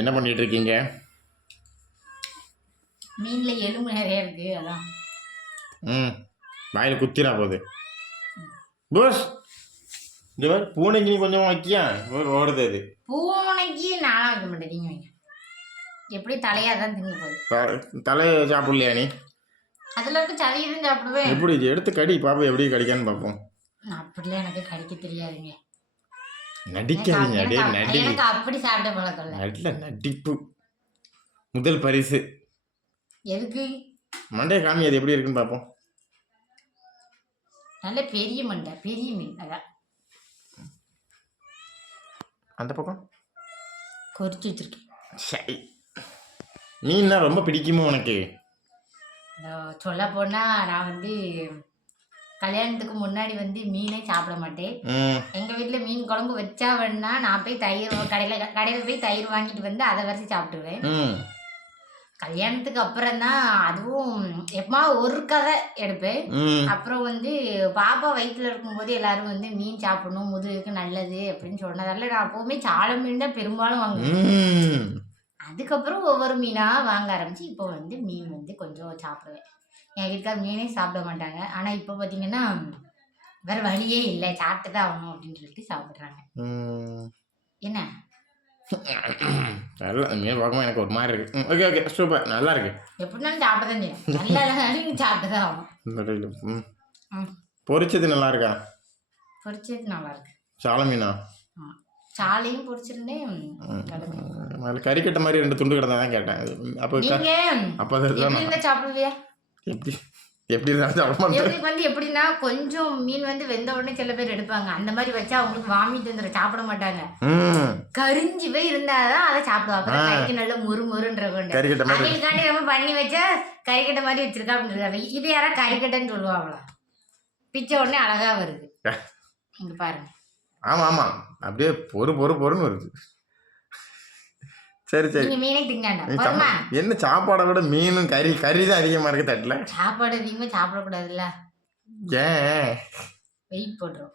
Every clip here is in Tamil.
என்ன பண்ணிட்டு இருக்கீங்க? மீன்ல எலும்பு நிறைய இருக்கு அதான். வாயில் குத்திரா போகுது. போஸ் இந்த மாதிரி பூனைக்கு நீ கொஞ்சம் வைக்கியா ஓடுது. அது பூனைக்கு நானும் வைக்க மாட்டேன். நீங்க வைங்க. எப்படி தலையா தான் திங்க போகுது. தலையை சாப்பிடலையா நீ? அதுல இருக்க சதையும் சாப்பிடுவேன். எப்படி எடுத்து கடி பாப்போம், எப்படி கடிக்கான்னு பார்ப்போம். அப்படிலாம் எனக்கு கடிக்க தெரியாதுங்க. நடிக்காதீங்க. எனக்கு அப்படி சாப்பிட்ட பழக்கம் நல்ல நடிப்பு. முதல் பரிசு எதுக்கு? மண்டையை காமி, அது எப்படி இருக்குன்னு பார்ப்போம். நல்ல பெரிய மண்டை, பெரிய மீன். அதான் அந்த பக்கம் கொறிச்சு வச்சிருக்கேன். சரி, மீன்னா ரொம்ப பிடிக்குமோ உனக்கு? சொல்ல போனா நான் வந்து கல்யாணத்துக்கு முன்னாடி வந்து மீனே சாப்பிட மாட்டேன். எங்க வீட்டுல மீன் குழம்பு வச்சா வேணா நான் போய் தயிர் கடையில போய் தயிர் வாங்கிட்டு வந்து அதை வரைச்சி சாப்பிட்டுருவேன். கல்யாணத்துக்கு அப்புறம் தான் அதுவும் எப்பமா ஒரு கதை எடுப்பேன். அப்புறம் வந்து பாப்பா வயிற்றுல இருக்கும்போது எல்லாரும் வந்து மீன் சாப்பிடணும், முதுகுக்கு நல்லது அப்படின்னு சொன்னதால நான் எப்பவுமே சால மீன் தான் பெரும்பாலும் வாங்குவேன். அதுக்கப்புறம் ஒவ்வொரு மீனா வாங்க ஆரம்பிச்சு இப்போ வந்து மீன் வந்து கொஞ்சம் சாப்பிடுவேன். என் வீட்டுக்கார மீனே சாப்பிட மாட்டாங்க. ஆனா இப்போ பார்த்தீங்கன்னா வேற வழியே இல்லை, சாப்பிட்டு தான் ஆகணும் அப்படின்னு சொல்லிட்டு சாப்பிட்றாங்க. என்ன நல்லா மீன் பார்க்கும்போது எனக்கு ஒரு மாதிரி இருக்கு. ஓகே ஓகே சூப்பர், நல்லா இருக்கு. எப்படினாலும் சாப்பிட்டு தான் செய்யும். நல்லா இல்லைனாலும் சாப்பிட்டு தான் ஆகும். பொரிச்சது நல்லா இருக்கா? பொரிச்சது நல்லா இருக்கு. சால மீனா? சாலையும் பொரிச்சிருந்தேன். கறிக்கட்ட மாதிரி 2 துண்டு கிடந்தா தான் கேட்டேன். அப்போ சாப்பிடுவியா? எப்படி எப்படி வந்து எப்படின்னா கொஞ்சம் மீன் வந்து வெந்த உடனே சில பேர் எடுப்பாங்க. அந்த மாதிரி வச்சா அவங்களுக்கு வாமிட்டு வந்துடும், சாப்பிட மாட்டாங்க. கரிஞ்சு போய் இருந்தாதான் அதை சாப்பிடுவாங்க. கறிக்கு நல்ல முறுமுறுன்ற அவங்களுக்காண்டி நம்ம பண்ணி வச்சா கறிக்கட்டை மாதிரி வச்சிருக்கா அப்படின்னு. இது யாரா கறிக்கட்டைன்னு சொல்லுவாங்களா? பிச்சை உடனே அழகா வருது. இங்க பாருங்க. ஆமா ஆமா, அப்படியே பொறுன்னு வருது. சரி சரி, மீனே திங்காண்டா. என்ன சாப்பாடை விட மீனும் கறி தான் அதிகமா இருக்கு தட்டுல. சாப்பாடு அதிகமா சாப்பிடக்கூடாதுல்ல. ஏன்? வெயிட் போட்டுரும்.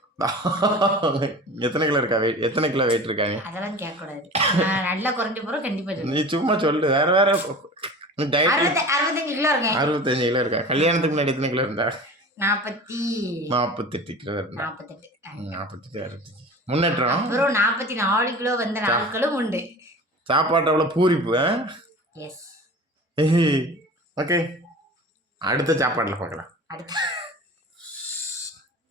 எத்தனை கிலோ இருக்கா? எத்தனை கிலோ வெயிட் இருக்கா? அதெல்லாம் கேட்க கூடாது. நல்லா குறைஞ்ச போறோம் கண்டிப்பா. நீ சும்மா சொல்லு. வேற 65 கிலோ இருக்கேன். 65 கிலோ இருக்கா? கல்யாணத்துக்கு முன்னாடி எத்தனை கிலோ இருந்தா? 48 கிலோ இருந்தா. 48 முன்னேற்றம். அப்புறம் 44 கிலோ வந்த நாட்களும் உண்டு. சாப்பாட்டு அவ்வளோ பூரிப்பு. எஸ். ஓகே, அடுத்த சாப்பாட்டில் பார்க்கலாம்.